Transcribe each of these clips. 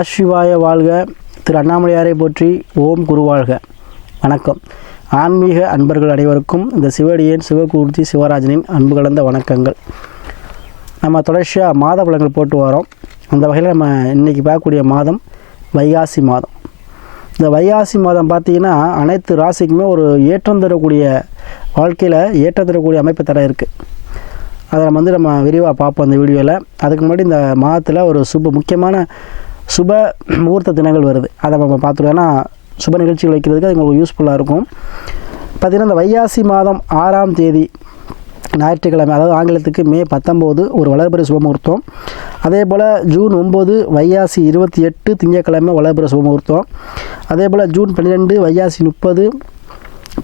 நமசிவாய வாழ்க. திரு அண்ணாமலையாரை போற்றி ஓம் குருவாழ்க வணக்கம். ஆன்மீக அன்பர்கள் அனைவருக்கும் இந்த சிவடியன் சிவகூர்த்தி சிவராஜனின் அன்பு கலந்த வணக்கங்கள். நம்ம தொடர்ச்சியாக மாத பழங்கள் போட்டு வரோம். அந்த வகையில் நம்ம இன்றைக்கி பார்க்கக்கூடிய மாதம் வைகாசி மாதம். இந்த வைகாசி மாதம் பார்த்திங்கன்னா அனைத்து ராசிக்குமே ஒரு ஏற்றம் தரக்கூடிய வாழ்க்கையில் ஏற்றம் தரக்கூடிய அமைப்பு தர இருக்குது அதை நம்ம வந்து நம்ம விரிவாக பார்ப்போம் அந்த வீடியோவில் அதுக்கு முன்னாடி இந்த மாதத்தில் ஒரு சுப முக்கியமான சுப முகூர்த்த தினங்கள் வருது. அதை நம்ம பார்த்துருவோம் ஏன்னா சுப நிகழ்ச்சிகள் வைக்கிறதுக்கு அது உங்களுக்கு யூஸ்ஃபுல்லாக இருக்கும். பார்த்திங்கன்னா இந்த வையாசி மாதம் ஆறாம் தேதி ஞாயிற்றுக்கிழமை அதாவது ஆங்கிலத்துக்கு மே பத்தொம்போது ஒரு வளர்பிற சுபமுகூர்த்தம் அதே போல் ஜூன் ஒம்பது வையாசி இருபத்தி எட்டு திங்கட்கிழமை வளர்பிற சுபமுகூர்த்தம் அதே போல் ஜூன் பன்னிரெண்டு வையாசி முப்பது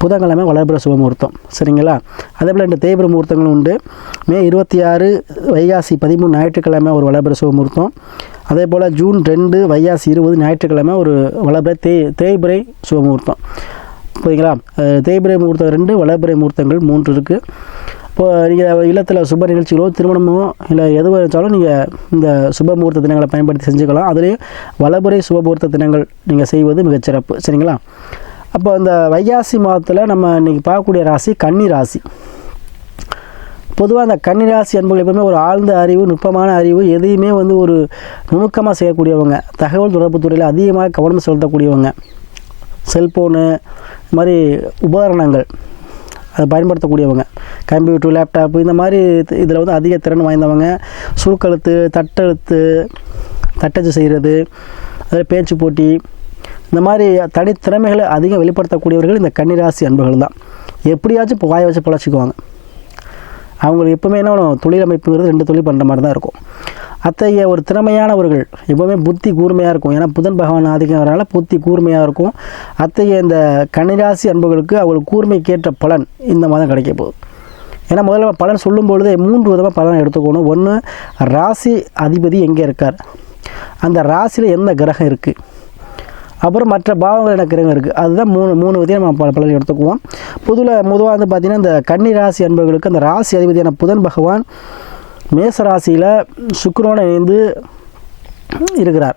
புதன்கிழமை வளர்பிற சுபமுகூர்த்தம். சரிங்களா? அதே போல் ரெண்டு தேய்பிர முகூர்த்தங்களும் உண்டு. மே இருபத்தி ஆறு வைகாசி பதிமூணு ஞாயிற்றுக்கிழமை ஒரு வளர்பிற சுபமுகூர்த்தம். அதே போல் ஜூன் ரெண்டு வைகாசி இருபது ஞாயிற்றுக்கிழமை ஒரு வளர்பிற தேய் தேய்பிரை சுபமுகூர்த்தம். புரியுங்களா தேய்பிரை முகூர்த்தம் ரெண்டு வளர்பிறை முகூர்த்தங்கள் மூன்று இருக்குது இப்போது நீங்கள் இல்லத்தில் சுப நிகழ்ச்சிகளோ திருமணமோ இல்லை எதுவாக இருந்தாலும் நீங்கள் இந்த சுப முகூர்த்த தினங்களை பயன்படுத்தி செஞ்சுக்கலாம். அதுலேயும் வளபுரை சுப முகூர்த்த தினங்கள் நீங்கள் செய்வது மிகச்சிறப்பு. சரிங்களா? அப்போ இந்த வைகாசி மாதத்தில் நம்ம இன்றைக்கி பார்க்கக்கூடிய ராசி கன்னி ராசி பொதுவாக அந்த கன்னி ராசி என்பவர்கள் எப்பவுமே ஒரு ஆழ்ந்த அறிவு நுட்பமான அறிவு எதையுமே வந்து ஒரு நுணுக்கமாக செய்யக்கூடியவங்க. தகவல் தொடர்பு துறையில் அதிகமாக கவனம் செலுத்தக்கூடியவங்க. செல்ஃபோனு இது மாதிரி உபகரணங்கள் அதை பயன்படுத்தக்கூடியவங்க. கம்ப்யூட்டர் லேப்டாப் இந்த மாதிரி இதில் வந்து அதிக திறன் வாய்ந்தவங்க. சுருக்கெழுத்து தட்டெழுத்து தட்டச்சு செய்கிறது அதில் பேச்சு போட்டி இந்த மாதிரி தனித்திறமைகளை அதிகம் வெளிப்படுத்தக்கூடியவர்கள் இந்த கன்னிராசி அன்பர்கள் தான். எப்படியாச்சும் இப்போ வாய வச்சு பிழைச்சிக்குவாங்க. அவங்களுக்கு எப்பவுமே என்ன தொழில் அமைப்புங்கிறது ரெண்டு தொழில் பண்ணுற மாதிரி தான் இருக்கும். அத்தகைய ஒரு திறமையானவர்கள் எப்பவுமே புத்தி கூர்மையாக இருக்கும். ஏன்னா புதன் பகவான் ஆதிக்கம் வரனால புத்தி கூர்மையாக இருக்கும். அத்தகைய இந்த கன்னிராசி அன்புகளுக்கு அவங்களுக்கு கூர்மைக்கேற்ற பலன் இந்த மாதம் கிடைக்க போகுது. ஏன்னா முதல்ல பலன் சொல்லும் பொழுதே மூன்று விதமாக பலனை எடுத்துக்கணும். ஒன்று ராசி அதிபதி எங்கே இருக்கார்? அந்த ராசியில் எந்த கிரகம் இருக்குது அப்புறம் மற்ற பாவங்கள் என்ன கிரகம் இருக்குது அதுதான் மூணு மூணு விதையை நம்ம பலன் எடுத்துக்குவோம். புதுல முதுவாக வந்து பார்த்திங்கன்னா இந்த கன்னி ராசி அன்பர்களுக்கு அந்த ராசி அதிபதியான புதன் பகவான் மேச ராசியில் சுக்கரோடு இணைந்து இருக்கிறார்.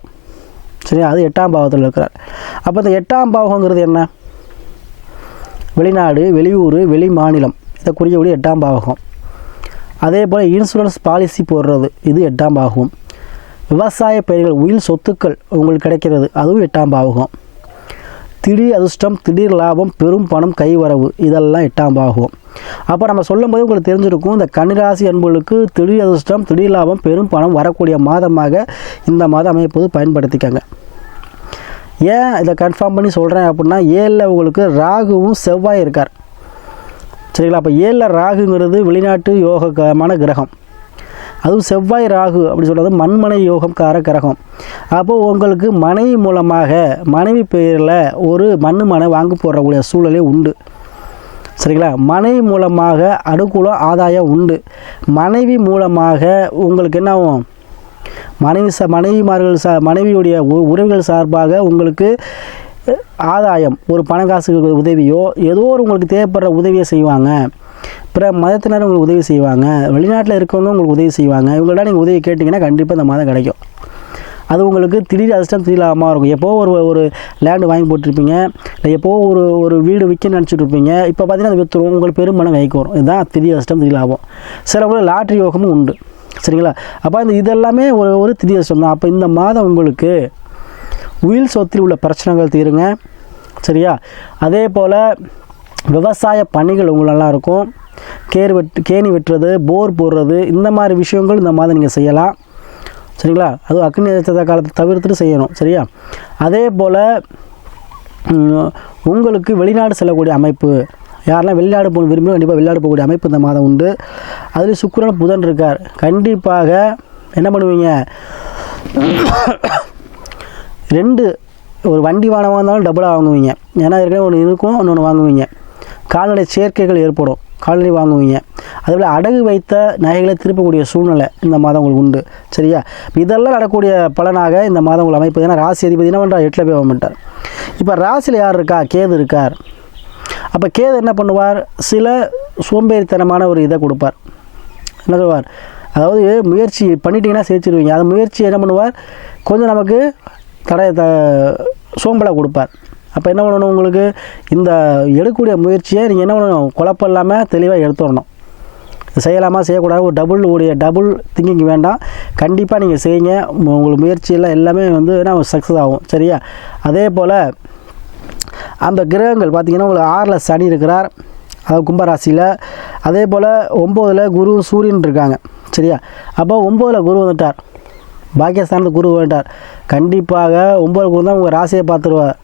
சரியா? அது எட்டாம் பாவத்தில் இருக்கிறார். அப்போ இந்த எட்டாம் பாவங்கிறது என்ன? வெளிநாடு வெளியூர் வெளி மாநிலம். இதை குறிக்கக்கூடிய எட்டாம் பாவகம். அதே போல் இன்சூரன்ஸ் பாலிசி போடுறது இது எட்டாம் பாகம் விவசாய பயிர்கள் உயில் சொத்துக்கள் உங்களுக்கு கிடைக்கிறது. அதுவும் எட்டாம் பாவகம். திடீர் அதிர்ஷ்டம் திடீர் லாபம் பெரும் பணம் கைவரவு இதெல்லாம் எட்டாம் பாவகம். அப்போ நம்ம சொல்லும்போது உங்களுக்கு தெரிஞ்சிருக்கும் இந்த கன்னிராசி அன்புகளுக்கு திடீர் அதிர்ஷ்டம் திடீர் லாபம் பெரும் பணம் வரக்கூடிய மாதமாக இந்த மாதம் அமைப்பது பயன்படுத்திக்கங்க. ஏன் இதை கன்ஃபார்ம் பண்ணி சொல்கிறேன் அப்படின்னா ஏழில் உங்களுக்கு ராகுவும் செவ்வாய் இருக்கார். சரிங்களா? அப்போ ஏழில் ராகுங்கிறது வெளிநாட்டு யோகமான கிரகம். அதுவும் செவ்வாய் ராகு அப்படி சொல்கிறது மண்மனை யோகம் கிரகம். அப்போது உங்களுக்கு மனைவி மூலமாக மனைவி பெயரில் ஒரு மண் மனை வாங்கி போடக்கூடிய சூழலே உண்டு. சரிங்களா? மனைவி மூலமாக அனுகூலம் ஆதாயம் உண்டு. மனைவி மூலமாக உங்களுக்கு என்ன ஆகும்? மனைவி ச மனைவிமார்கள் சா மனைவியுடைய உ- உறவுகள் சார்பாக உங்களுக்கு ஆதாயம் ஒரு பணக்காசு உதவியோ ஏதோ ஒரு உங்களுக்கு தேவைப்படுற உதவியை செய்வாங்க. பிற மதத்தினர் உங்களுக்கு உதவி செய்வாங்க. வெளிநாட்டில் இருக்கவங்க உங்களுக்கு உதவி செய்வாங்க. இவங்கள்ட்ட நீங்கள் உதவி கேட்டிங்கன்னா கண்டிப்பாக இந்த மாதம் கிடைக்கும். அது உங்களுக்கு திடீர் அதிர்ஷ்டம் திடீர் இருக்கும். எப்போ ஒரு ஒரு லேண்டு வாங்கி போட்டிருப்பீங்க. இல்லை எப்போ ஒரு ஒரு வீடு விற்க நினச்சிட்டு இருப்பீங்க. இப்போ பார்த்தீங்கன்னா அது விற்றுரும் உங்களுக்கு பெரும்பணம் கைக்கு வரும். இதுதான் திடீர் அதிர்ஷ்டம் திடீர் லாபம். லாட்ரி யோகமும் உண்டு. சரிங்களா? அப்போ இந்த இதெல்லாமே ஒரு ஒரு திடீர் அதிர்ஷ்டம் தான். அப்போ இந்த மாதம் உங்களுக்கு உயிர் சொத்தில் உள்ள பிரச்சனைகள் தீருங்க. சரியா? அதே போல் விவசாய பணிகள் உங்களுக்கு நல்லா இருக்கும். கேர் வெட்டு கேணி வெட்டுறது போர் போடுறது இந்த மாதிரி விஷயங்கள் இந்த மாதிரி நீங்கள் செய்யலாம். சரிங்களா? அதுவும் அக்னி நட்சத்திர காலத்தை தவிர்த்துட்டு செய்யணும். சரியா? அதே போல் உங்களுக்கு வெளிநாடு செல்லக்கூடிய அமைப்பு யாரெல்லாம் வெளிநாடு போக விரும்பி கண்டிப்பாக வெளிநாடு போகக்கூடிய அமைப்பு இந்த மாதம் உண்டு. அதில் சுக்கரன் புதன் இருக்கார். கண்டிப்பாக என்ன பண்ணுவீங்க? ரெண்டு ஒரு வண்டி வாகனமாக இருந்தாலும் டபுளாக வாங்குவீங்க. ஏன்னா ஏற்கனவே ஒன்று இருக்கும் ஒன்று ஒன்று வாங்குவீங்க. கால்நடை சேர்க்கைகள் ஏற்படும். கால்நடை வாங்குவீங்க. அதேபோல் அடகு வைத்த நகைகளை திருப்பக்கூடிய சூழ்நிலை இந்த மாதம் உங்களுக்கு உண்டு. சரியா? இதெல்லாம் நடக்கக்கூடிய பலனாக இந்த மாதம் உங்களுக்கு அமைப்பு ஏன்னா ராசி அதிபதி என்ன பண்ணுறார் எட்டில் போய் வாங்கிட்டார் இப்போ ராசியில் யார் இருக்கா? கேது இருக்கார். அப்போ கேது என்ன பண்ணுவார்? சில சோம்பேறித்தனமான ஒரு இதை கொடுப்பார். என்ன சொல்வார்? அதாவது முயற்சி பண்ணிட்டீங்கன்னா சேர்த்துருவீங்க அந்த முயற்சி என்ன பண்ணுவார்? கொஞ்சம் நமக்கு தடை த சோம்பலை கொடுப்பார். அப்போ என்ன பண்ணணும் உங்களுக்கு? இந்த எடுக்கக்கூடிய முயற்சியை நீங்கள் என்ன பண்ணணும்? குழப்பம் இல்லாமல் தெளிவாக எடுத்துடணும். செய்யலாமா? செய்யக்கூடாது. ஒரு டபுள் உடைய டபுள் திங்கிங் வேண்டாம். கண்டிப்பாக நீங்கள் செய்யுங்க. உங்களுக்கு முயற்சியெல்லாம் எல்லாமே வந்து என்ன சக்ஸஸ் ஆகும். சரியா? அதே போல் அந்த கிரகங்கள் பார்த்திங்கன்னா உங்களுக்கு ஆறில் சனி இருக்கிறார். அதாவது கும்பராசியில். அதே போல் ஒம்போதில் குரு சூரியன் இருக்காங்க. சரியா? அப்போ ஒம்போதில் குரு வந்துட்டார். பாக்கியஸ்தானத்து குரு வந்துட்டார். கண்டிப்பாக ஒம்பது குரு தான் உங்கள் ராசியை பார்த்துருவார்.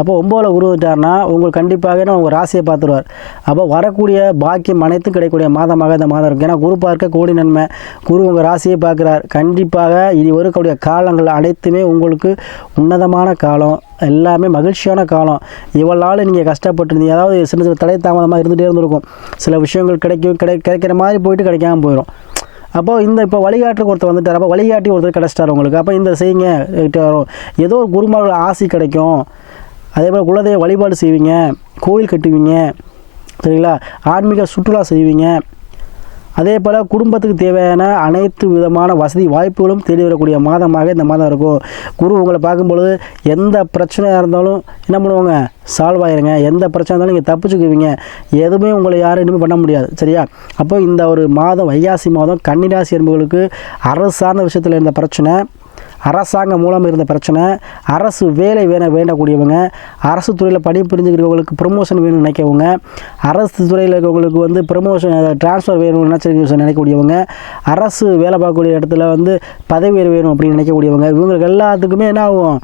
அப்போ ஒம்போதில் குரு வச்சார்னா உங்களுக்கு கண்டிப்பாக என்ன உங்கள் ராசியை பார்த்துருவார். அப்போ வரக்கூடிய பாக்கியம் அனைத்தும் கிடைக்கக்கூடிய மாதமாக இந்த மாதம் இருக்குது ஏன்னா குரு பார்க்க கோடி நன்மை. குரு உங்கள் ராசியை பார்க்குறார். கண்டிப்பாக இனி வரக்கூடிய காலங்கள் அனைத்துமே உங்களுக்கு உன்னதமான காலம். எல்லாமே மகிழ்ச்சியான காலம். இவ்வளோ நாள் நீங்கள் கஷ்டப்பட்டிருந்தீங்க. அதாவது சின்ன சின்ன தடை தாமதமாக இருந்துகிட்டே இருந்திருக்கும். சில விஷயங்கள் கிடைக்கும் கிடை கிடைக்கிற மாதிரி போயிட்டு கிடைக்காம போயிடும் அப்போ இந்த இப்போ வழிகாட்டுக்கு ஒருத்தர் வந்துட்டார். அப்போ வழிகாட்டி ஒருத்தர் கிடச்சிட்டார் உங்களுக்கு. அப்போ இந்த செய்யுங்க. வரும் ஏதோ ஒரு குருமார்கள் ஆசி கிடைக்கும். அதே போல் குலதெய்வ வழிபாடு செய்வீங்க கோவில் கட்டுவீங்க சரிங்களா? ஆன்மீக சுற்றுலா செய்வீங்க. அதே போல் குடும்பத்துக்கு தேவையான அனைத்து விதமான வசதி வாய்ப்புகளும் தேடி வரக்கூடிய மாதமாக இந்த மாதம் இருக்கும். குரு உங்களை பார்க்கும்பொழுது எந்த பிரச்சனையாக இருந்தாலும் என்ன பண்ணுவாங்க? சால்வ் ஆயிருங்க. எந்த பிரச்சனை இருந்தாலும் நீங்கள் தப்பிச்சுக்குவீங்க. எதுவுமே உங்களை யாரும் இனிமேல் பண்ண முடியாது சரியா? அப்போ இந்த ஒரு மாதம் வைகாசி மாதம் கன்னிராசி என்பவர்களுக்கு அரசு சார்ந்த விஷயத்தில் இருந்த பிரச்சனை. அரசாங்கம் மூலம் இருந்த பிரச்சனை அரசு வேலை வேண வேண்டக்கூடியவங்க அரசு துறையில் பணி புரிஞ்சுக்கிறவங்களுக்கு ப்ரொமோஷன் வேணும்னு நினைக்கவங்க அரசு துறையில் இருக்கிறவங்களுக்கு வந்து ப்ரொமோஷன் ட்ரான்ஸ்ஃபர் வேணும்னு நினச்சி நினைக்கக்கூடியவங்க அரசு வேலை பார்க்கக்கூடிய இடத்துல வந்து பதவி உயர்வு வேணும் அப்படின்னு நினைக்கக்கூடியவங்க இவங்களுக்கு எல்லாத்துக்குமே என்ன ஆகும்?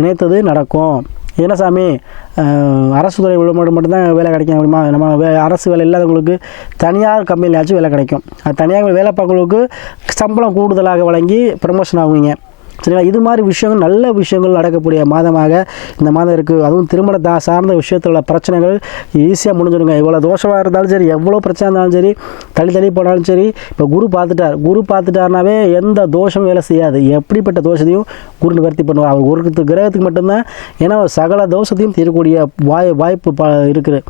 நினைத்தது நடக்கும். என்ன சாமி? அரசு துறை மட்டும் மட்டும்தான் வேலை கிடைக்கும் அப்படிமா நம்ம வே அரசு வேலை இல்லாதவங்களுக்கு தனியார் கம்பெனிலாச்சும் வேலை கிடைக்கும். அது தனியார் வேலை பார்க்கறவங்களுக்கு சம்பளம் கூடுதலாக வழங்கி ப்ரமோஷன் ஆகுவீங்க. சரிங்களா? இது மாதிரி விஷயங்கள் நல்ல விஷயங்கள் நடக்கக்கூடிய மாதமாக இந்த மாதம் இருக்குது அதுவும் திருமண தா சார்ந்த விஷயத்தில் உள்ள பிரச்சனைகள் ஈஸியாக முடிஞ்சிடுங்க எவ்வளோ தோஷமாக இருந்தாலும் சரி எவ்வளோ பிரச்சனை இருந்தாலும் சரி தள்ளி தள்ளி போனாலும் சரி இப்போ குரு பார்த்துட்டார். குரு பார்த்துட்டாருனாவே எந்த தோஷமும் வேலை செய்யாது. எப்படிப்பட்ட தோஷத்தையும் குரு நிவர்த்தி பண்ணுவார். அவர் ஒரு கிரகத்துக்கு மட்டும்தான் ஏன்னா சகல தோஷத்தையும் தீரக்கூடிய வாய் வாய்ப்பு ப இருக்குது.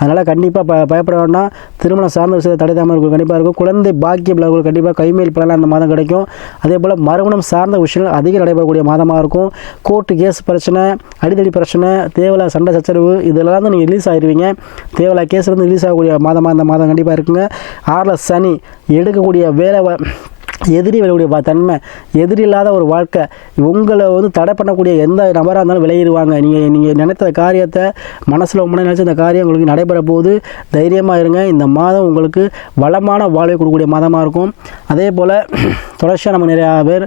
அதனால் கண்டிப்பாக ப பயப்பட வேண்டாம். திருமணம் சார்ந்த விஷயத்தை தடைதாமல் இருக்கும் கண்டிப்பாக இருக்கும். குழந்தை பாக்கியம் கண்டிப்பாக கைமேல் பலன் அந்த மாதம் கிடைக்கும். அதே போல் மறுமணம் சார்ந்த விஷயங்கள் அதிகம் நடைபெறக்கூடிய மாதமாக இருக்கும். கோர்ட்டு கேஸ் பிரச்சனை அடிதடி பிரச்சனை தேவையில்ல சண்டை சச்சரவு இதெல்லாம் தான் நீங்கள் ரிலீஸ் ஆகிடுவீங்க தேவையில்ல கேஸ்லேருந்து ரிலீஸ் ஆகக்கூடிய மாதமாக இந்த மாதம் கண்டிப்பாக இருக்குங்க. ஆறில் சனி எடுக்கக்கூடிய வேலை எதிரி விளையக்கூடிய தன்மை எதிரி இல்லாத ஒரு வாழ்க்கை உங்களை வந்து தடை பண்ணக்கூடிய எந்த நபராக இருந்தாலும் விளையிடுவாங்க. நீங்கள் நீங்கள் நினைத்த காரியத்தை மனசில் உண்மை நினச்ச இந்த காரியம் உங்களுக்கு நடைபெற போது தைரியமாக இருங்க. இந்த மாதம் உங்களுக்கு வளமான வாழ்வை கொடுக்கக்கூடிய மாதமாக இருக்கும். அதே போல் தொடர்ச்சியாக நம்ம நிறையா பேர்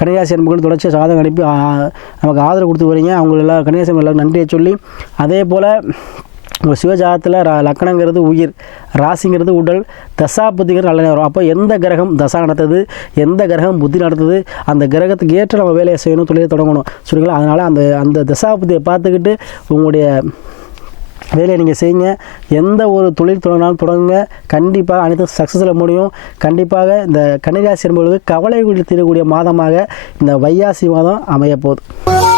கன்னிராசி அன்புகள் தொடர்ச்சியாக சாதகம் அனுப்பி நமக்கு ஆதரவு கொடுத்து வரீங்க. அவங்களெல்லாம் கன்னிராசி எல்லாரும் நன்றியை சொல்லி அதே போல் உங்கள் சிவஜாதத்தில் ரா லக்கணங்கிறது உயிர் ராசிங்கிறது உடல் தசாபுத்திங்கிறது நல்ல நேரம். அப்போ எந்த கிரகம் தசா நடத்துது எந்த கிரகம் புத்தி நடத்துது அந்த கிரகத்துக்கு ஏற்ற நம்ம வேலையை செய்யணும் தொழிலை தொடங்கணும். சரிங்களா? அதனால் அந்த அந்த தசாபுத்தியை பார்த்துக்கிட்டு உங்களுடைய வேலையை நீங்கள் செய்யுங்க. எந்த ஒரு தொழில் தொடங்கினாலும் தொடங்குங்க. கண்டிப்பாக அனைத்தும் சக்ஸஸில் முடியும். கண்டிப்பாக இந்த கன்னிராசி என்பவர்களுக்கு கவலை தீரக்கூடிய மாதமாக இந்த வையாசி மாதம் அமையப்போகுது